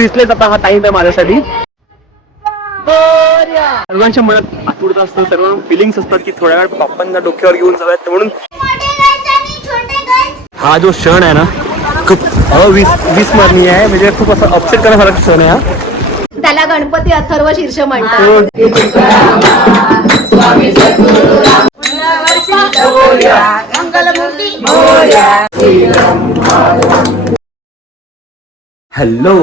वीसलेच आता हा टाइम आहे माझ्यासाठी. सर्वांच्या मनात आठवत असतं सर्व फिलिंग्स असतात की थोड्या वेळ बाप्पांना डोक्यावर घेऊन जाऊयात म्हणून. हा जो क्षण आहे ना खूप अविस विस्मरणीय आहे. म्हणजे खूप असं अपसेट करण्यासारखा क्षण आहे हा. त्याला गणपती अथर्व शीर्ष म्हणतात. हॅलो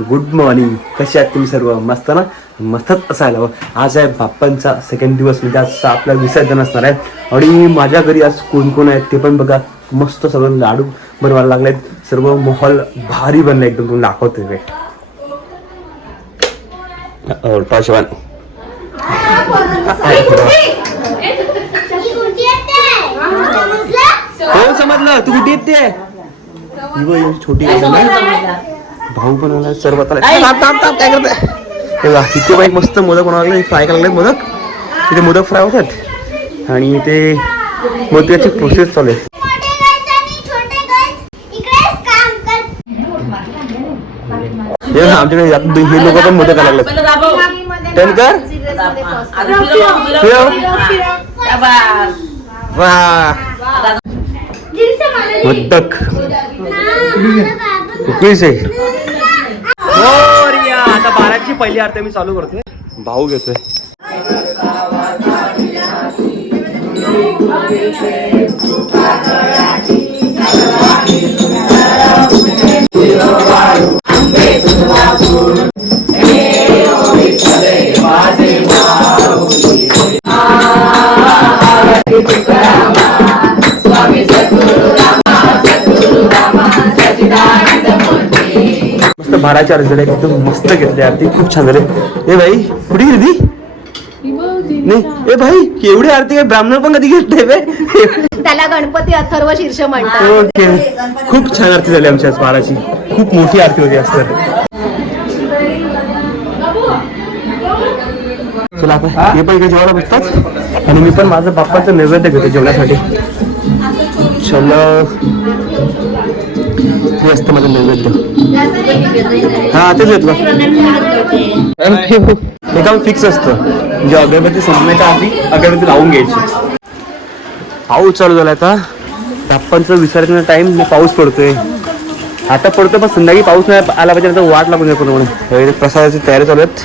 गुड मॉर्निंग कसे आहात तुम्ही सर्व? मस्त ना? मस्तच असायला हवं. आज आहे बाप्पांचा सेकंड दिवस. म्हणजे आज आपला विसर्जन असणार आहे. आणि माझ्या घरी आज कोण कोण आहेत ते पण बघा. मस्त सगळं लाडू बनवायला लागलेत. सर्व माहोल भारी बनला एकदम. तुम्ही दाखवते ते पाशवान हो समजलं? तू कुठे येते? छोटी. भाऊ पण आला सर्व काय करताय? हे बघा, इथे बघा एक मस्त मोदक बनवायला लागले फ्राय करायला लागलेत मोदक. तिथे मोदक फ्राय होतात. आणि ते मोदकाची प्रोसेस चालू आहे. हे आमच्याकडे हे लोक पण मोदक करायला लागलेत. टनकर वा मोदक. एकवीस आहे. आता बाराची पहिली आरती मी चालू करतोय. भाऊ घेतोय. मस्त बाराची आरती झाली एकदम मस्त घेतली आरती खूप छान झाली. ए भाई कुठे गेली नाही. ए भाई एवढी आरती काय ब्राह्मण पण कधी घेत नाही? त्याला गणपती अथर्व शीर्ष म्हणतात. ओके. खूप छान आरती झाली आमच्या आज बाराची खूप मोठी आरती होती आज तर. चला आता हे पण इकडे जेवायला बसतात. आणि मी पण माझं बाप्पाचं नैवेद्य घेतो जेवण्यासाठी चल. हे असतं माझं नैवेद्य हा तेच घेतलं हे काम फिक्स असतं. म्हणजे अगरबत्ती संपण्याच्या आधी अगरबत्ती लावून घ्यायची. पाऊस चालू झाला आता. बाप्पांचं विसर्जन टाइम पाऊस पडतोय. आता पडतो पण संध्याकाळी पाऊस नाही आला पाहिजे तर वाट लागून जातो म्हणून. प्रसादाची तयारी चालू आहेत.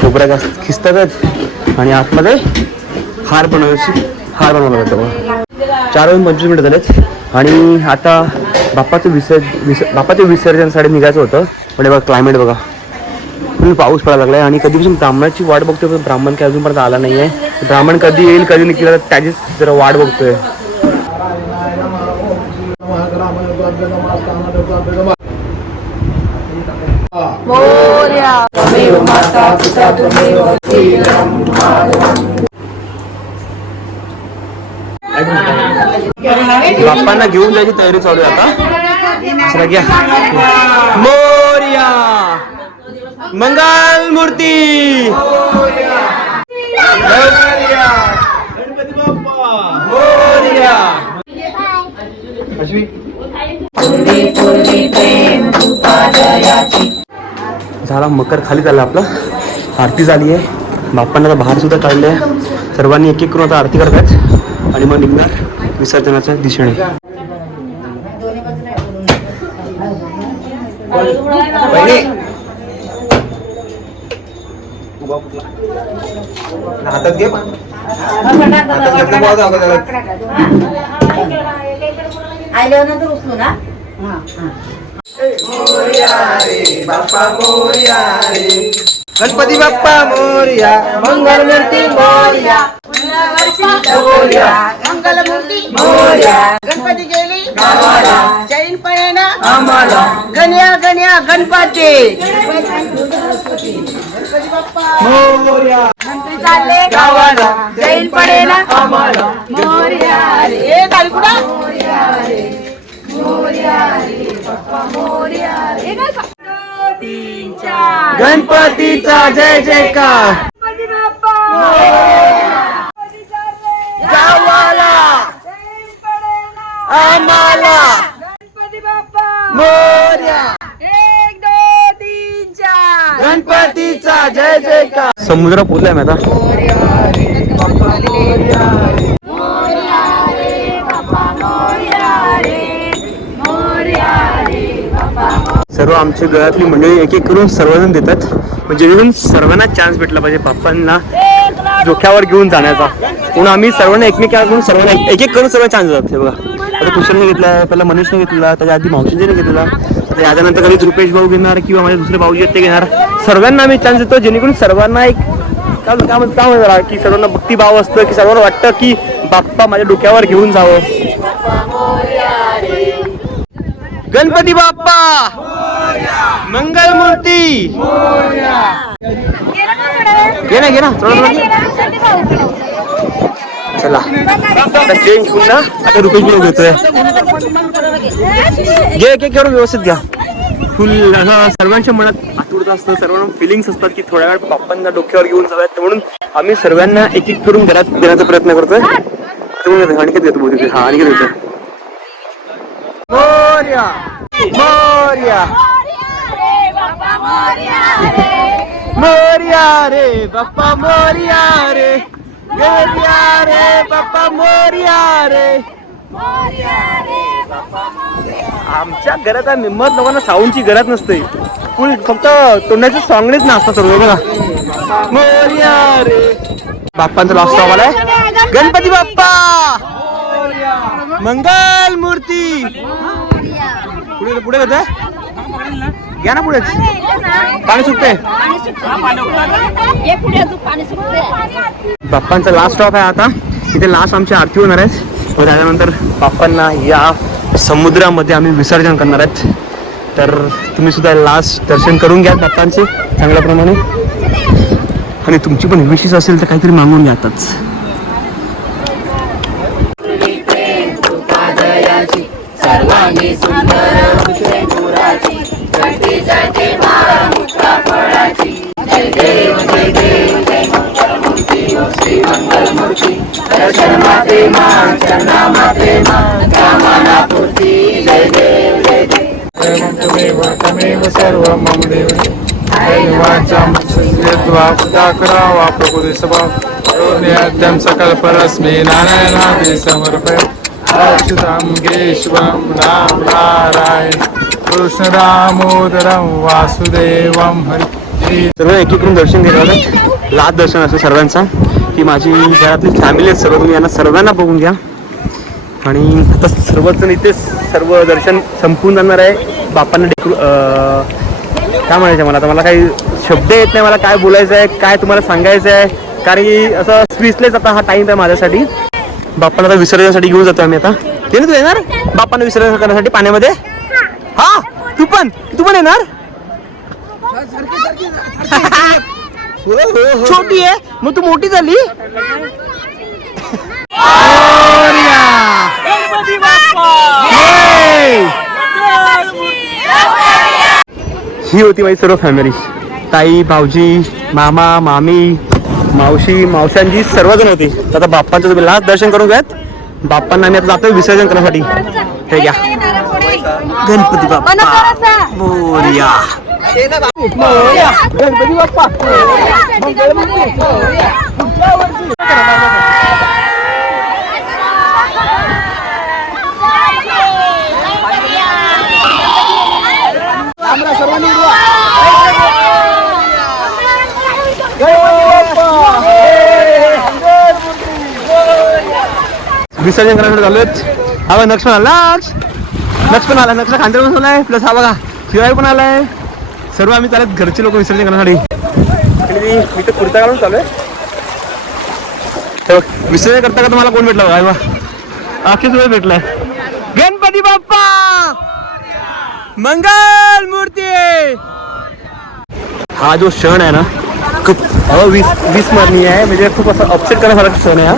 खोबऱ्या जास्त खिस्तात आणि आतमध्ये हार बनवायची हार बनवला जातो चार वाजून पंचवीस मिनिटं झालेत. आणि आता बाप्पाचं विसर्ज विस बाप्पाच्या विसर्जनसाठी निघायचं होतं. पण बघा क्लायमेट बघा. फुल पाऊस पडायला लागला आहे आणि कधीपासून ब्राह्मणाची वाट बघतोय पण ब्राह्मण काय अजूनपर्यंत आला आहे ब्राह्मण कधी येईल कधी निघेल त्याचीच जरा वाट बघतोय. बाप्पांना घेऊन जायची तयारी चालू आहे आता. घ्या. मोर्या. मंगल मूर्ती. झाला मकर खाली झाला आपला. आरती झाली आहे. बाप्पांना आता बाहेर सुद्धा काढले सर्वांनी एक एक करून आता आरती करतात आणि मग निघणार. विसर्जनाच्या दिशेने. हातात घे गणपती बाप्पा मोर्या मंगल मूर्ती मोर्या. गणपती गेली जैन पळेना आम्हाला गण्या गण्या गणपती. मोर्या चालले गावाला जैन पळेना आम्हाला मोर्या रे. ए काळकुडा गणपतीचा जय जयकार. गावाला आम्हाला गणपती बाप्पा! मोर्या! एक दोन तीन गणपतीचा जय जयकार! समुद्र पोचलाय मी आता सर्व आमची गळ्यातली मंडळी एक एक करून सर्वजण देतात. म्हणजे जेणेकरून सर्वांना चान्स भेटला पाहिजे बाप्पांना डोक्यावर घेऊन जाण्याचा. म्हणून आम्ही सर्वांना एकमेकांकडून सर्वांना एक- एक एक करून सर्व चान्स देतात हे बघा. आता कुशलने घेतला पहिला मनीषने घेतला त्याच्या आधी मावशीने घेतला. आता याच्यानंतर कधी रुपेश भाऊ घेणार किंवा माझे दुसरे भाऊजी आहेत ते घेणार. सर्वांना आम्ही चान्स देतो जेणेकरून सर्वांना एक काय काय म्हणतात जरा, की सर्वांना भक्तिभाव असतं की सर्वांना वाटतं की बाप्पा माझ्या डोक्यावर घेऊन जावं. गणपती बाप्पा! मंगल मूर्ती घे ना घे ना थोडं थोडं. घे. चला. आता चेंज होऊन ना. आता रुपेश भाऊ घेतोय. घे घे करून व्यवस्थित घ्या. फुल असं सर्वांच्या मनात आतुरता असतं. सर्वांना फिलिंग्स असतात की थोड्या वेळ बाप्पांना डोक्यावर घेऊन जाव्यात म्हणून आम्ही सर्वांना एक एक करून घरात देण्याचा प्रयत्न करतोय. तुम्ही घेतो, अनिकेत घेतो बहुतेक. हा अनिकेत घेतो मोर्या! मोर्या! मोर्या रे बाप्पा मोर्या रे. रे बाप्पा मोर्या रे. आमच्या घरात आम्ही हिंमत लोकांना साऊंडची गरज नसते. फुल फक्त तोंडाचे सॉंगनेच नाचतात सर्व बघा. मोरया रे. बाप्पांचा लास्ट स्टॉप आलाय. गणपती बाप्पा. मंगल मूर्ती पुढे पुढे घेतोय या ना पुढेच पाणी सुटते बाप्पांचा लास्ट स्टॉप आहे आता. इथे लास्ट आमची आरती होणार आहे. व त्याच्यानंतर बाप्पांना या समुद्रामध्ये आम्ही विसर्जन करणार आहेत. तर तुम्ही सुद्धा लास्ट दर्शन करून घ्या बाप्पांचे चांगल्या प्रमाणे. आणि तुमची पण विशेष असेल तर काहीतरी मागून घ्या आताच एवं त्वमेव तमेव सर्वं मम देव दैवाचां यद्वा पुदाकरा वा प्रभुदेशभाव करोम्यद्यं सकलपरस्मै नारायणादि समर्पय अच्युतं केशवं राम नारायण कृष्णदामोदरं वासुदेवं हरि सर्व एकीकडून दर्शन घेतात लास्ट दर्शन असं सर्वांचा. की माझी घरातली फॅमिली आहेत सर्व तुम्ही यांना सर्वांना बघून घ्या. आणि आता सर्वजण इथे सर्व दर्शन संपून जाणार आहे. बापांना डेकरू काय म्हणायचं मला? आता मला काही शब्द येत नाही मला काय बोलायचं आहे काय तुम्हाला सांगायचं आहे? कारण की असं स्विचलेच आता हा टाईम आहे माझ्यासाठी. बाप्पाला आता विसर्जनासाठी घेऊन जातो आम्ही आता. ते ना तू येणार? बाप्पांना विसर्जन करण्यासाठी पाण्यामध्ये? हा? तू पण? तू पण येणार? छोटी आहे. मग तू मोठी झाली? ही होती माझी सर्व फॅमिली ताई भाऊजी मामा मामी मावशी मावशांची सर्वजण होती. आता बाप्पांचं तुम्ही लास्ट दर्शन करून घ्यात बाप्पांना आम्ही आता जातोय विसर्जन करण्यासाठी. हे घ्या. गणपती बाप्पा. मोरया गणपती बाप्पा सर्वांनी विसर्जन करायला चालूच हा लक्ष्मण पण आला नक्ष पण आला नक्ष खांद्यावर बसवलाय प्लस हा बघा शिवाय पण आलाय. सर्व आम्ही चालत घरचे लोक विसर्जन करण्यासाठी. मी मी तर कुर्ता घालून चालू आहे विसर्जन करता का तुम्हाला कोण भेटला बघा वा. अखेर वेळ भेटलाय. गणपती बाप्पा! मंगल मूर्ती! हा जो क्षण आहे ना खूप अविस विस्मरणीय आहे. म्हणजे खूप असं अपसेट करण्यासारखा क्षण आहे हा.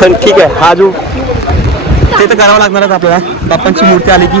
पण ठीक आहे हा जो ते तर करावं लागणारच आपल्याला. बाप्पांची मूर्ती आली की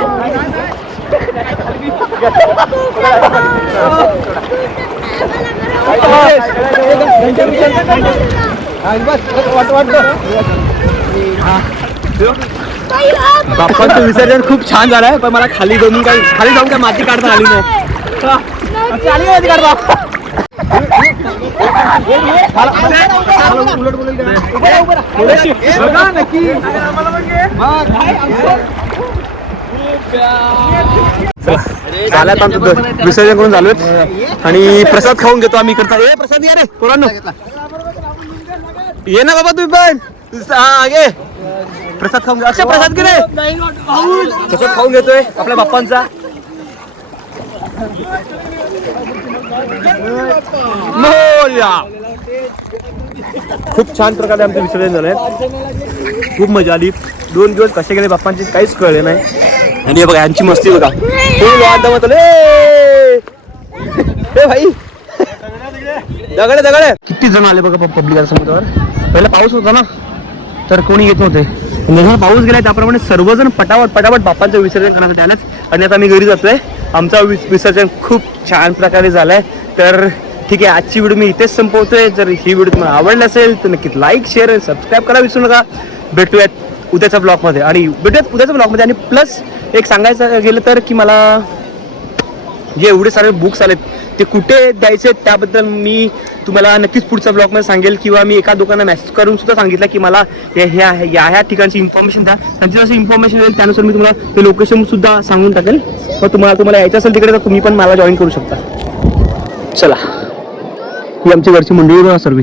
बाप्पाचं विसर्जन खूप छान झालंय पण मला खाली जाऊन काही खाली जाऊन काय माती काढता आली नाही हा. आली माती काढ बाप्पा बघा नक्की झालं आता आमचं विसर्जन करून झालोय. आणि प्रसाद खाऊन घेतो आम्ही करता ए प्रसाद ये रे पोरांनो. ये ना बाबा तुम्ही पण. हा ये. प्रसाद खाऊन घे. अक्षय प्रसाद घे प्रसाद खाऊन घेतोय आपल्या बाप्पांचा. खूप छान प्रकारे आमचं विसर्जन झालंय. खूप मजा आली. दोन दिवस कसे गेले बाप्पांचे काहीच कळले नाही. आणि हे बघा यांची मस्ती बघा. फुल वाद भाई! दगडे दगडे! किती जण आले बघा पब्लिक समुद्रावर पहिला पाऊस होता ना तर कोणी येत नव्हते. जसा पाऊस गेला त्याप्रमाणे सर्वजण पटापट पटापट बाप्पांचं विसर्जन करण्यासाठी आलंच. आणि आता आम्ही घरी जातोय. आमचा विसर्जन खूप छान प्रकारे झालाय. तर ठीक आहे आजची व्हिडिओ मी इथेच संपवतोय. जर ही व्हिडिओ तुम्हाला आवडली असेल तर नक्कीच लाईक शेअर आणि सबस्क्राईब करा विसरू नका. भेटूयात उद्याच्या ब्लॉगमध्ये आणि भेटूयात उद्याच्या ब्लॉगमध्ये आणि प्लस एक सांगायचं गेलं तर की मला जे एवढे सारे बुक्स आलेत ते कुठे द्यायचे त्याबद्दल मी तुम्हाला नक्कीच पुढच्या ब्लॉगमध्ये सांगेल किंवा मी एका दुकानात मेसेज करून सुद्धा सांगितलं की मला ह्या ह्या या ह्या ठिकाणची इन्फॉर्मेशन द्या. त्यांची जशी इन्फॉर्मेशन येईल त्यानुसार मी तुम्हाला ते लोकेशन सुद्धा सांगून टाकेल. मग तुम्हाला तुम्हाला यायचं असेल तिकडे तर तुम्ही पण मला जॉईन करू शकता. चला. ही आमची घरची मंडळी बघा सर्व.